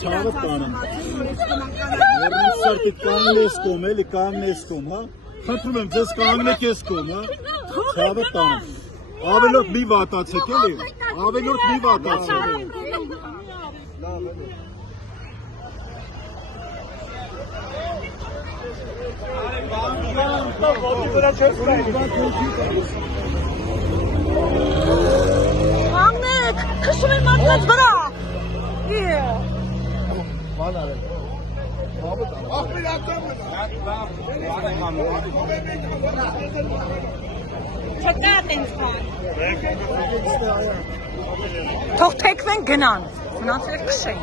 Ցավը տանեմ։ Սարքի կանգնես կողմ, էլի կանգնես կողմ, հա։ Խնդրում եմ, ձեզ կանգնեք ես կողմ, հա։ Ցավը տանեմ։ Ավելորդ մի վատացեք, էլի։ Ավելորդ մի վատացեք։ Կանգնեք, քշում եմ մարդկանց վրա։ Չկա տենց բան։ Թող թեքվեն գնան, մնացել քշեն։